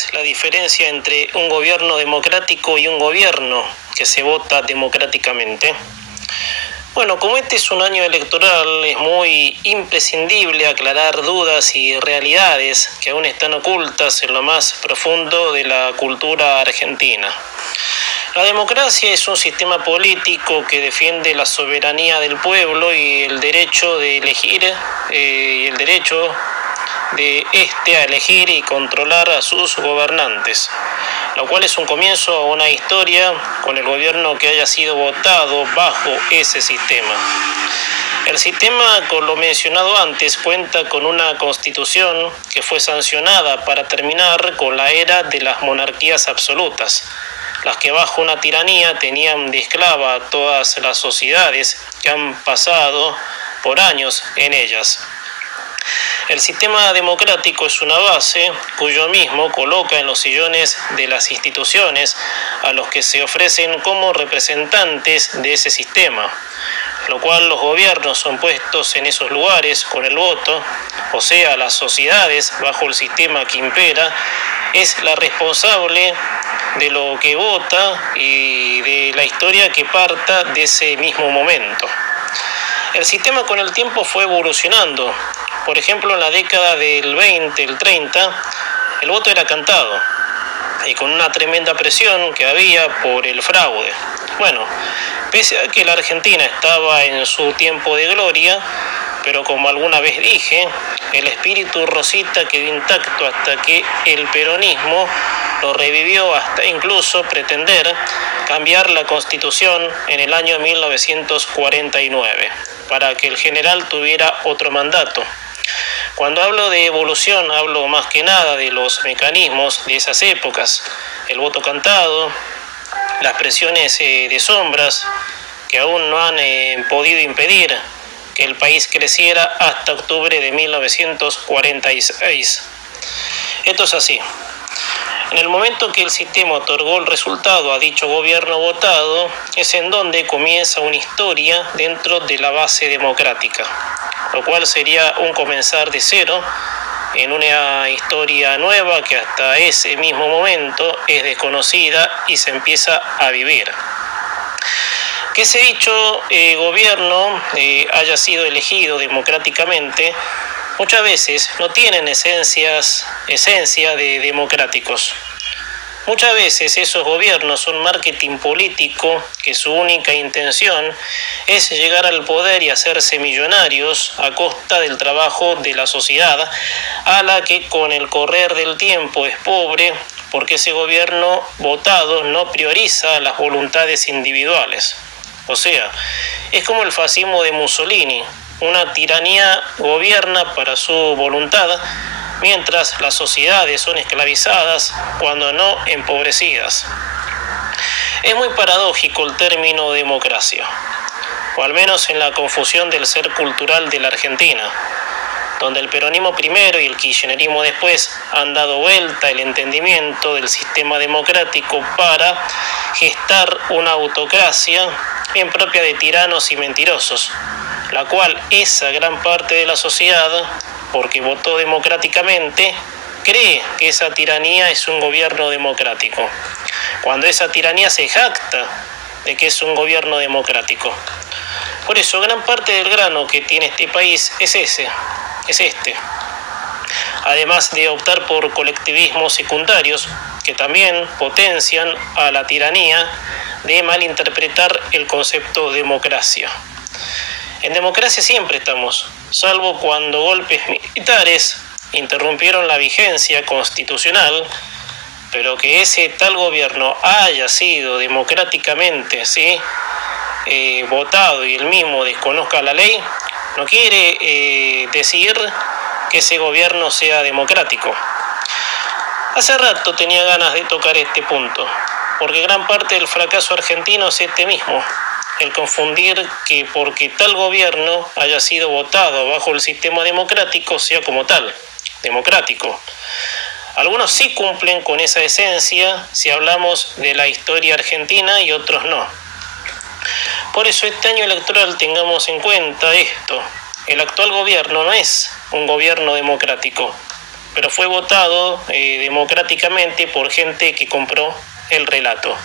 es la diferencia entre un gobierno democrático y un gobierno que se vota democráticamente? Bueno, como este es un año electoral, es muy imprescindible aclarar dudas y realidades que aún están ocultas en lo más profundo de la cultura argentina. La democracia es un sistema político que defiende la soberanía del pueblo y el derecho de elegir, el derecho de a elegir y controlar a sus gobernantes, lo cual es un comienzo a una historia con el gobierno que haya sido votado bajo ese sistema. El sistema, con lo mencionado antes, cuenta con una constitución que fue sancionada para terminar con la era de las monarquías absolutas, las que bajo una tiranía tenían de esclava a todas las sociedades que han pasado por años en ellas. El sistema democrático es una base cuyo mismo coloca en los sillones de las instituciones a los que se ofrecen como representantes de ese sistema, lo cual los gobiernos son puestos en esos lugares con el voto, o sea, las sociedades bajo el sistema que impera es la responsable de lo que vota y de la historia que parta de ese mismo momento. El sistema con el tiempo fue evolucionando. Por ejemplo, en la década del 20, el 30, el voto era cantado y con una tremenda presión que había por el fraude. Bueno, pese a que la Argentina estaba en su tiempo de gloria, pero como alguna vez dije, el espíritu rosita quedó intacto hasta que el peronismo lo revivió hasta incluso pretender cambiar la Constitución en el año 1949 para que el general tuviera otro mandato. Cuando hablo de evolución, hablo más que nada de los mecanismos de esas épocas, el voto cantado, las presiones de sombras que aún no han podido impedir que el país creciera hasta octubre de 1946. Esto es así. En el momento que el sistema otorgó el resultado a dicho gobierno votado, es en donde comienza una historia dentro de la base democrática, lo cual sería un comenzar de cero en una historia nueva que hasta ese mismo momento es desconocida y se empieza a vivir. Que ese dicho gobierno haya sido elegido democráticamente, muchas veces no tienen esencia de democráticos. Muchas veces esos gobiernos son marketing político que su única intención es llegar al poder y hacerse millonarios a costa del trabajo de la sociedad, a la que con el correr del tiempo es pobre porque ese gobierno votado no prioriza las voluntades individuales. O sea, es como el fascismo de Mussolini. Una tiranía gobierna para su voluntad, mientras las sociedades son esclavizadas, cuando no empobrecidas. Es muy paradójico el término democracia, o al menos en la confusión del ser cultural de la Argentina, donde el peronismo primero y el kirchnerismo después han dado vuelta el entendimiento del sistema democrático para gestar una autocracia bien propia de tiranos y mentirosos, la cual esa gran parte de la sociedad, porque votó democráticamente, cree que esa tiranía es un gobierno democrático, cuando esa tiranía se jacta de que es un gobierno democrático. Por eso, gran parte del grano que tiene este país es este. Además de optar por colectivismos secundarios que también potencian a la tiranía de malinterpretar el concepto democracia. En democracia siempre estamos, salvo cuando golpes militares interrumpieron la vigencia constitucional, pero que ese tal gobierno haya sido democráticamente votado y el mismo desconozca la ley, no quiere decir que ese gobierno sea democrático. Hace rato tenía ganas de tocar este punto, porque gran parte del fracaso argentino es este mismo, el confundir que porque tal gobierno haya sido votado bajo el sistema democrático sea como tal, democrático. Algunos sí cumplen con esa esencia si hablamos de la historia argentina y otros no. Por eso este año electoral tengamos en cuenta esto. El actual gobierno no es un gobierno democrático. pero fue votado democráticamente por gente que compró el relato.